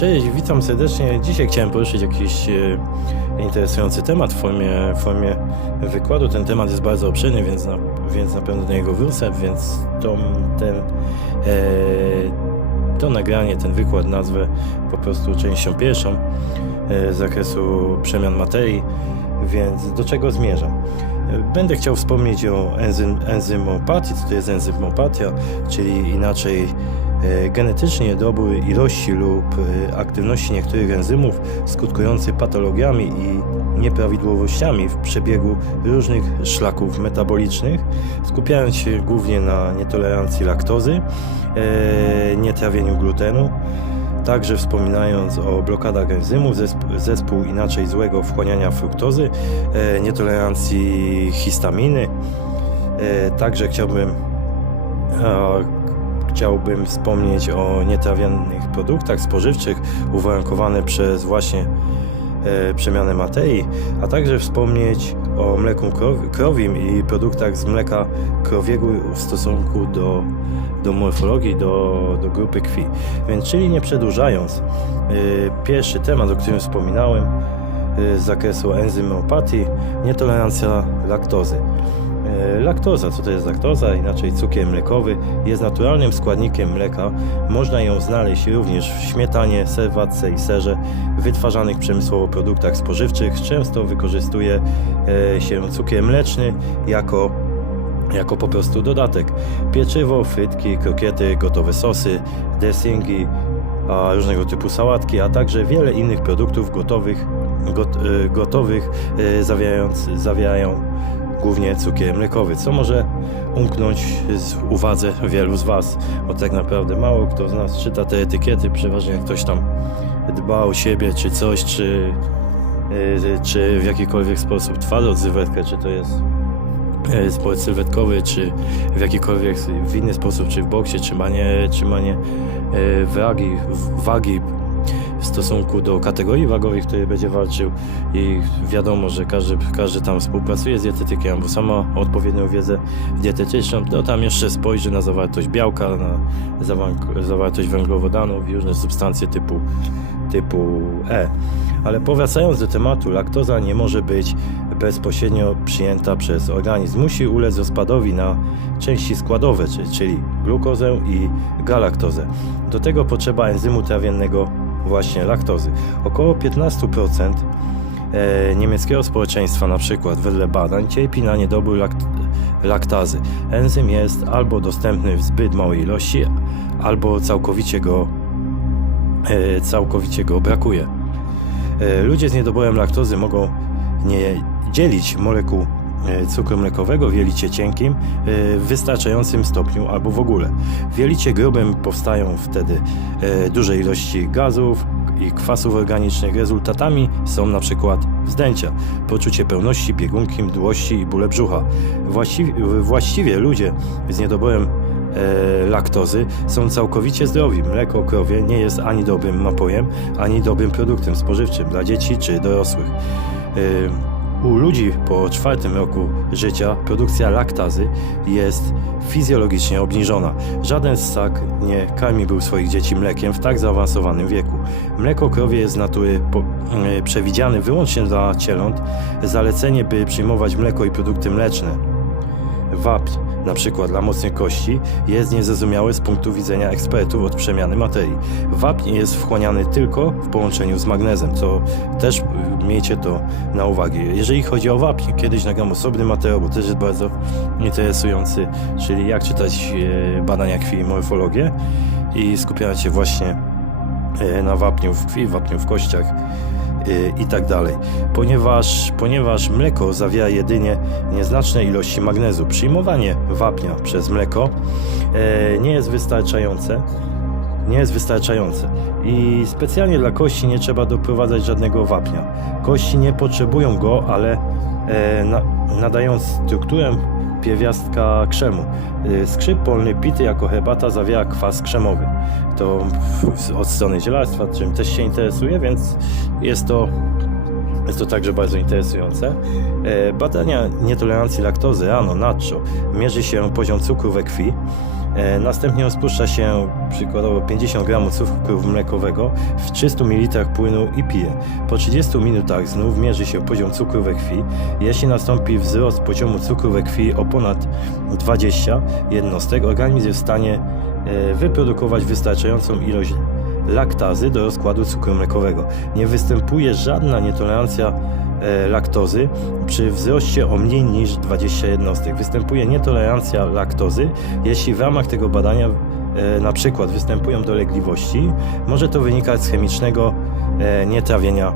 Cześć, witam serdecznie. Dzisiaj chciałem poruszyć jakiś e, interesujący temat w formie, w formie wykładu. Ten temat jest bardzo obszerny, więc na, więc na pewno do niego wrócę, więc to, ten, e, to nagranie, ten wykład nazwę po prostu częścią pierwszą e, z zakresu przemian materii, więc do czego zmierzam? E, Będę chciał wspomnieć o enzym, enzymopatii, co to jest enzymopatia, czyli inaczej genetycznie dobór ilości lub e, aktywności niektórych enzymów skutkujący patologiami i nieprawidłowościami w przebiegu różnych szlaków metabolicznych, skupiając się głównie na nietolerancji laktozy, e, nietrawieniu glutenu, Także wspominając o blokadach enzymów, zesp- zespół inaczej złego wchłaniania fruktozy, e, nietolerancji histaminy. E, także chciałbym, e, chciałbym wspomnieć o nietrawiennych produktach spożywczych uwarunkowanych przez właśnie e, przemianę materii, a także wspomnieć o mleku krow- krowim i produktach z mleka krowiego w stosunku do, do morfologii, do, do grupy krwi. Więc czyli nie przedłużając, y, pierwszy temat, o którym wspominałem y, z zakresu enzymopatii, nietolerancja laktozy. Y, Laktoza, co to jest laktoza? Inaczej cukier mlekowy, jest naturalnym składnikiem mleka. Można ją znaleźć również w śmietanie, serwatce i serze, wytwarzanych przemysłowo produktach spożywczych. Często wykorzystuje e, się cukier mleczny jako jako po prostu dodatek. Pieczywo, frytki, krokiety, gotowe sosy, dressingi, a różnego typu sałatki, a także wiele innych produktów gotowych, got, e, gotowych e, zawierając, zawierają głównie cukier mlekowy, co może umknąć z uwadze wielu z Was, bo tak naprawdę mało kto z nas czyta te etykiety, przeważnie jak ktoś tam dba o siebie czy coś, czy, e, czy w jakikolwiek sposób twarz odzywetkę, czy to jest e, sport sylwetkowy, czy w jakikolwiek w inny sposób, czy w boksie, trzymanie, trzymanie e, wagi, wagi w stosunku do kategorii wagowych, w której będzie walczył i wiadomo, że każdy, każdy tam współpracuje z dietetykiem, albo sama odpowiednią wiedzę dietetyczną, to tam jeszcze spojrzy na zawartość białka, na zawa- zawartość węglowodanów i różne substancje typu, typu E. Ale powracając do tematu, laktoza nie może być bezpośrednio przyjęta przez organizm. Musi ulec rozpadowi na części składowe, czy- czyli glukozę i galaktozę. Do tego potrzeba enzymu trawiennego właśnie laktozy. Około 15% e, niemieckiego społeczeństwa na przykład wedle badań cierpi na niedobór lakt laktazy. Enzym jest albo dostępny w zbyt małej ilości, albo całkowicie go, e, całkowicie go brakuje. E, Ludzie z niedoborem laktozy mogą nie dzielić molekuł cukru mlekowego w jelicie cienkim e, w wystarczającym stopniu albo w ogóle. W jelicie grubym powstają wtedy e, duże ilości gazów i kwasów organicznych. Rezultatami są na przykład wzdęcia, poczucie pełności, biegunki, mdłości i bóle brzucha. Właściwie, właściwie ludzie z niedoborem e, laktozy są całkowicie zdrowi. Mleko krowie nie jest ani dobrym napojem, ani dobrym produktem spożywczym dla dzieci czy dorosłych. U ludzi po czwartym roku życia produkcja laktazy jest fizjologicznie obniżona. Żaden ssak nie karmiłby swoich dzieci mlekiem w tak zaawansowanym wieku. Mleko krowie jest z natury po, e, przewidziane wyłącznie dla cieląt. Zalecenie, by przyjmować mleko i produkty mleczne wapń, przykład dla mocnych kości, jest niezrozumiałe z punktu widzenia ekspertów od przemiany materii. Wapń jest wchłaniany tylko w połączeniu z magnezem, co też y, miejcie to na uwagę. Jeżeli chodzi o wapń, kiedyś nagram osobny materiał, bo też jest bardzo interesujący, czyli jak czytać e, badania krwi i morfologię i skupiając się właśnie e, na wapniu w krwi, wapniu w kościach i tak dalej. Ponieważ, ponieważ mleko zawiera jedynie nieznaczne ilości magnezu, przyjmowanie wapnia przez mleko e, nie jest wystarczające. Nie jest wystarczające. I specjalnie dla kości nie trzeba doprowadzać żadnego wapnia. Kości nie potrzebują go, ale e, na, nadając strukturę pierwiastka krzemu. Y, Skrzyp polny pity jako herbata zawiera kwas krzemowy. To od strony zielarstwa, czym też się interesuje, więc jest to, jest to także bardzo interesujące. E, Badania nietolerancji laktozy rano, nacho, mierzy się poziom cukru we krwi. E, Następnie spuszcza się przykładowo 50 g cukru mlekowego w 300 ml płynu i pije. Po 30 minutach znów mierzy się poziom cukru we krwi. Jeśli nastąpi wzrost poziomu cukru we krwi o ponad 20 jednostek, organizm jest w stanie e, wyprodukować wystarczającą ilość laktazy do rozkładu cukru mlekowego. Nie występuje żadna nietolerancja laktozy przy wzroście o mniej niż 20 jednostek. Występuje nietolerancja laktozy, jeśli w ramach tego badania e, na przykład występują dolegliwości, może to wynikać z chemicznego e, nietrawienia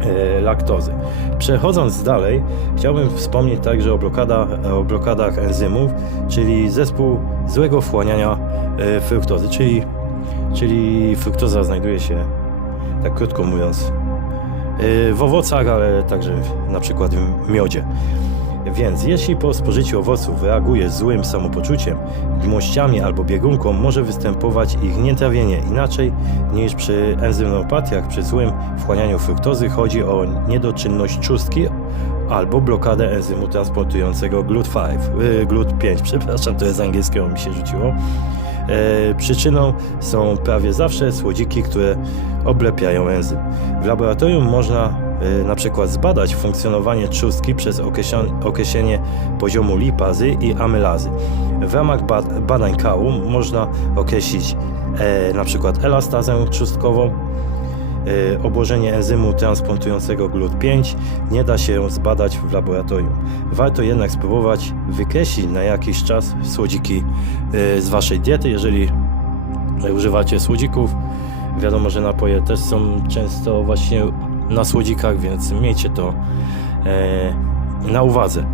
e, laktozy. Przechodząc dalej, chciałbym wspomnieć także o, blokada, o blokadach enzymów, czyli zespół złego wchłaniania e, fruktozy, czyli, czyli fruktoza znajduje się, tak krótko mówiąc, e, w owocach, ale także na przykład w miodzie. Więc jeśli po spożyciu owoców reaguje złym samopoczuciem, gmościami albo biegunką, może występować ich nietrawienie. Inaczej niż przy enzymopatiach, przy złym wchłanianiu fruktozy chodzi o niedoczynność trzustki albo blokadę enzymu transportującego GLUT5, yy, GLUT5, przepraszam, to jest angielskiego mi się rzuciło. E, przyczyną są prawie zawsze słodziki, które oblepiają enzym. W laboratorium można e, na przykład zbadać funkcjonowanie trzustki przez określenie poziomu lipazy i amylazy. W ramach ba- badań kału można określić e, na przykład elastazę trzustkową, obłożenie enzymu transportującego GLUT5 nie da się zbadać w laboratorium. Warto jednak spróbować wykreślić na jakiś czas słodziki e, z waszej diety, jeżeli używacie słodzików. Wiadomo, że napoje też są często właśnie na słodzikach, więc miejcie to e, na uwadze.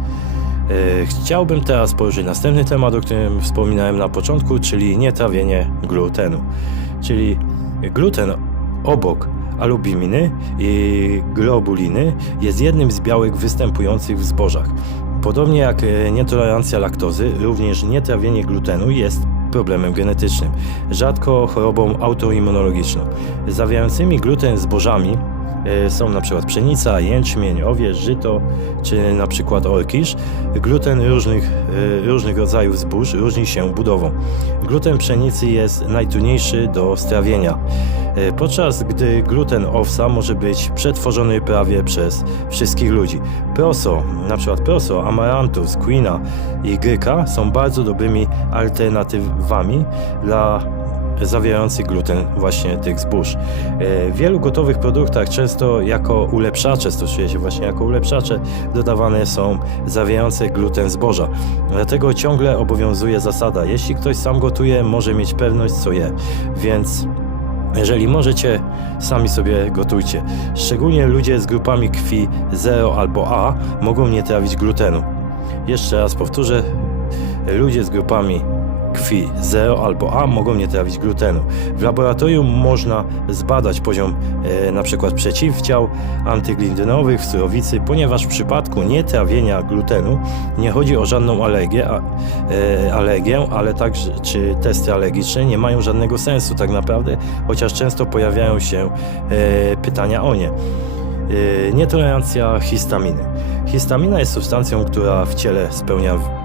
Chciałbym teraz poruszyć następny temat, o którym wspominałem na początku, czyli nietrawienie glutenu. Czyli gluten obok albuminy i globuliny jest jednym z białek występujących w zbożach. Podobnie jak e, nietolerancja laktozy, również nietrawienie glutenu jest problemem genetycznym, rzadko chorobą autoimmunologiczną. Zawierającymi gluten zbożami są na przykład pszenica, jęczmień, owiec, żyto czy na przykład orkisz. Gluten różnych, e, różnych rodzajów zbóż różni się budową. Gluten pszenicy jest najtrudniejszy do strawienia, e, podczas gdy gluten owsa może być przetworzony prawie przez wszystkich ludzi. Proso, na przykład proso, amarantus, quina i gryka są bardzo dobrymi alternatywami dla zawierających gluten właśnie tych zbóż. E, W wielu gotowych produktach często jako ulepszacze, stosuje się właśnie jako ulepszacze, dodawane są zawierające gluten zboża. Dlatego ciągle obowiązuje zasada, jeśli ktoś sam gotuje, może mieć pewność co je, więc jeżeli możecie, sami sobie gotujcie. Szczególnie ludzie z grupami krwi 0 albo A mogą nie trawić glutenu. Jeszcze raz powtórzę, ludzie z grupami krwi 0 albo A mogą nie trawić glutenu. W laboratorium można zbadać poziom e, przykład przeciwciał antyglutenowych w surowicy, ponieważ w przypadku nietrawienia glutenu nie chodzi o żadną alergię, a, e, alergię, ale także czy testy alergiczne nie mają żadnego sensu tak naprawdę, chociaż często pojawiają się e, pytania o nie. E, Nietolerancja histaminy. Histamina jest substancją, która w ciele spełnia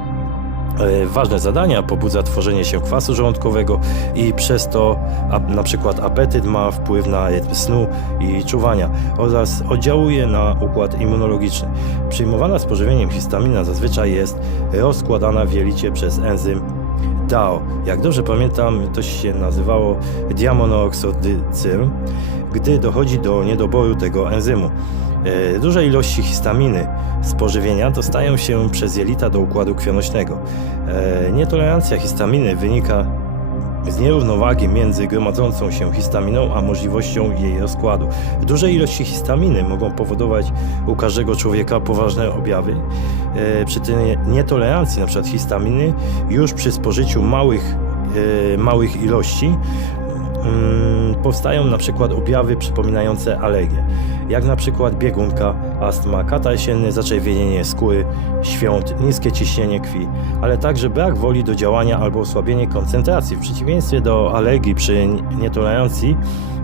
ważne zadania, pobudza tworzenie się kwasu żołądkowego i przez to a, na przykład apetyt ma wpływ na rytm snu i czuwania oraz oddziałuje na układ immunologiczny. Przyjmowana z pożywieniem histamina zazwyczaj jest rozkładana w jelicie przez enzym DAO. Jak dobrze pamiętam, to się nazywało diamonooxodycyn, gdy dochodzi do niedoboru tego enzymu. E, Duże ilości histaminy z pożywienia dostają się przez jelita do układu krwionośnego. E, Nietolerancja histaminy wynika z nierównowagi między gromadzącą się histaminą a możliwością jej rozkładu. Duże ilości histaminy mogą powodować u każdego człowieka poważne objawy. E, Przy tej nietolerancji np. histaminy już przy spożyciu małych, małych ilości mm, powstają na przykład objawy przypominające alergię, jak na przykład biegunka, astma, jesienny, zaczerwienienie skóry, świąt, niskie ciśnienie krwi, ale także brak woli do działania albo osłabienie koncentracji. W przeciwieństwie do alergii przy nietolerancji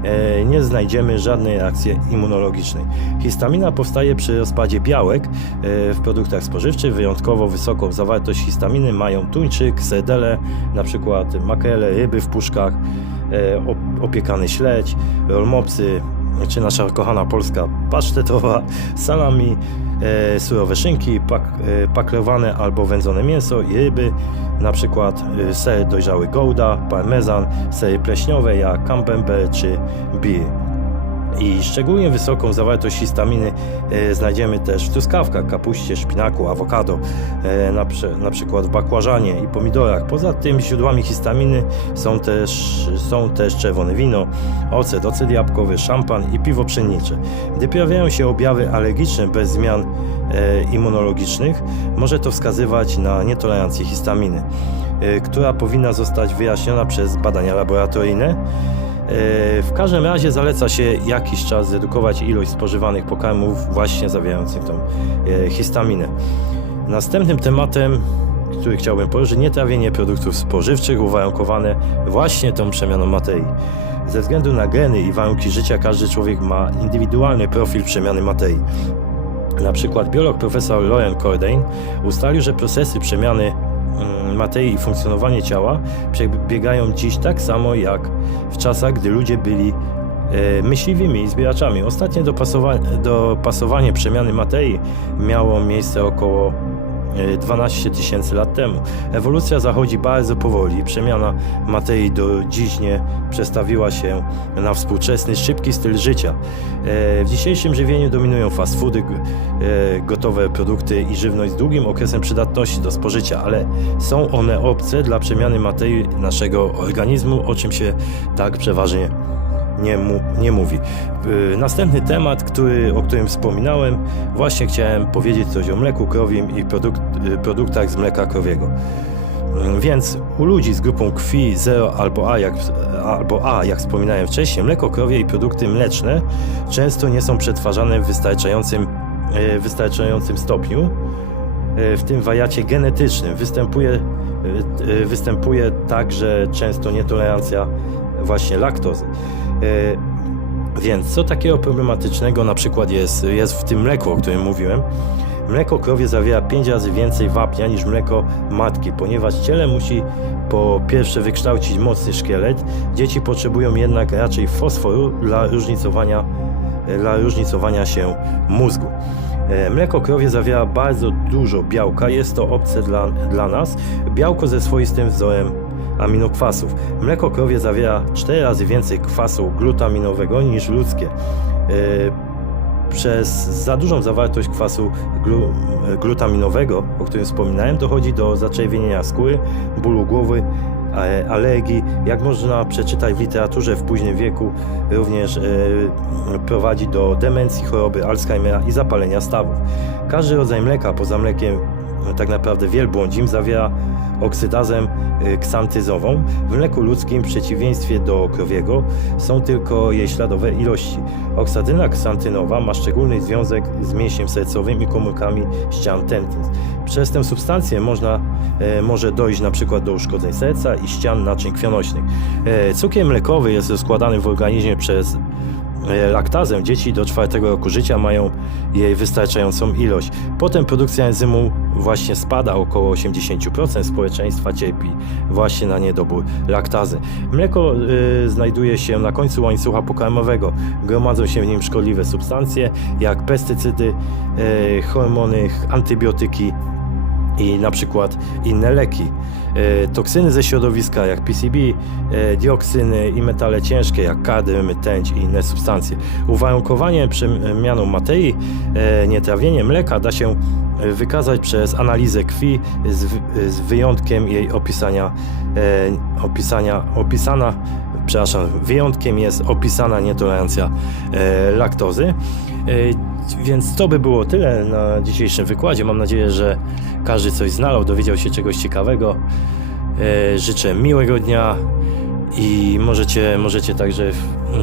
e, nie znajdziemy żadnej reakcji immunologicznej. Histamina powstaje przy rozpadzie białek e, w produktach spożywczych. Wyjątkowo wysoką zawartość histaminy mają tuńczyk, serdele, na przykład makrele, ryby w puszkach, e, op- opiekany śledź, rolmopsy, czy nasza kochana polska pasztetowa, salami, e, surowe szynki, pak, e, albo wędzone mięso i ryby, na przykład e, ser dojrzały gouda, parmezan, sery pleśniowe jak camembert czy brie. I szczególnie wysoką zawartość histaminy e, znajdziemy też w truskawkach, kapuście, szpinaku, awokado, e, na, na przykład w bakłażanie i pomidorach. Poza tym źródłami histaminy są też, są też czerwone wino, ocet, ocet jabłkowy, szampan i piwo pszenicze. Gdy pojawiają się objawy alergiczne bez zmian e, immunologicznych, może to wskazywać na nietolerancję histaminy, która powinna zostać wyjaśniona przez badania laboratoryjne. E, W każdym razie zaleca się jakiś czas zredukować ilość spożywanych pokarmów właśnie zawierających tą e, histaminę. Następnym tematem, który chciałbym poruszyć, nietrawienie produktów spożywczych uwarunkowane właśnie tą przemianą materii. Ze względu na geny i warunki życia każdy człowiek ma indywidualny profil przemiany materii. Na przykład biolog profesor Lauren Cordain ustalił, że procesy przemiany materii i funkcjonowanie ciała przebiegają dziś tak samo jak w czasach, gdy ludzie byli e, myśliwymi i zbieraczami. Ostatnie dopasowa- dopasowanie przemiany materii miało miejsce około 12 tysięcy lat temu. Ewolucja zachodzi bardzo powoli. Przemiana materii do dziśnie przestawiła się na współczesny, szybki styl życia. E, W dzisiejszym żywieniu dominują fast foody, e, gotowe produkty i żywność z długim okresem przydatności do spożycia, ale są one obce dla przemiany materii naszego organizmu, o czym się tak przeważnie nie, mu, nie mówi. Yy, Następny temat, który, o którym wspominałem, właśnie chciałem powiedzieć coś o mleku krowim i produkt, yy, produktach z mleka krowiego. Yy, Więc u ludzi z grupą krwi 0 albo A, jak, albo A, jak wspominałem wcześniej, mleko krowie i produkty mleczne często nie są przetwarzane w wystarczającym, yy, wystarczającym stopniu. W tym wariacie genetycznym występuje, występuje także często nietolerancja właśnie laktozy. E, Więc co takiego problematycznego na przykład jest, jest w tym mleku, o którym mówiłem? Mleko krowie zawiera 5 razy więcej wapnia niż mleko matki, ponieważ ciele musi po pierwsze wykształcić mocny szkielet. Dzieci potrzebują jednak raczej fosforu dla różnicowania, dla różnicowania się mózgu. E, Mleko krowie zawiera bardzo dużo białka, jest to obce dla, dla nas. Białko ze swoistym wzorem aminokwasów. Mleko krowie zawiera 4 razy więcej kwasu glutaminowego niż ludzkie. E, Przez za dużą zawartość kwasu glu, e, glutaminowego, o którym wspominałem, dochodzi do zaczerwienienia skóry, bólu głowy, e, alergii. Jak można przeczytać w literaturze w późnym wieku, również prowadzi do demencji, choroby Alzheimera i zapalenia stawów. Każdy rodzaj mleka poza mlekiem tak naprawdę wielbłądzim zawiera oksydazę y, ksantyzową. W mleku ludzkim, w przeciwieństwie do krowiego, są tylko jej śladowe ilości. Oksadyna ksantynowa ma szczególny związek z mięśniem sercowym i komórkami ścian tętnic. Przez tę substancję można, e, może dojść przykład do uszkodzeń serca i ścian naczyń krwionośnych. E, cukier mlekowy jest rozkładany w organizmie przez laktazę. Dzieci do czwartego roku życia mają jej wystarczającą ilość. Potem produkcja enzymu właśnie spada, około 80% społeczeństwa cierpi właśnie na niedobór laktazy. Mleko y, znajduje się na końcu łańcucha pokarmowego. Gromadzą się w nim szkodliwe substancje, jak pestycydy, y, hormony, antybiotyki, i na przykład inne leki. E, Toksyny ze środowiska jak PCB, e, dioksyny i metale ciężkie jak kadm, tęć i inne substancje. Uwarunkowanie przemianą materii, e, nietrawienie mleka da się wykazać przez analizę krwi z, wyjątkiem jej opisania, opisania opisana przepraszam, wyjątkiem jest opisana nietolerancja e, laktozy. E, więc to by było tyle na dzisiejszym wykładzie. Mam nadzieję, że każdy coś znalał, dowiedział się czegoś ciekawego. E, życzę miłego dnia I możecie, możecie także,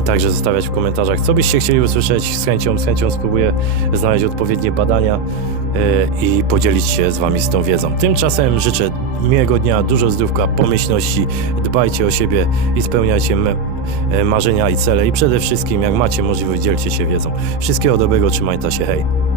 także zostawiać w komentarzach, co byście chcieli usłyszeć. Z chęcią, z chęcią spróbuję znaleźć odpowiednie badania i podzielić się z Wami z tą wiedzą. Tymczasem życzę miłego dnia, dużo zdrówka, pomyślności, dbajcie o siebie i spełniajcie e, marzenia i cele. I przede wszystkim, jak macie możliwość, dzielcie się wiedzą. Wszystkiego dobrego, trzymajcie się, hej!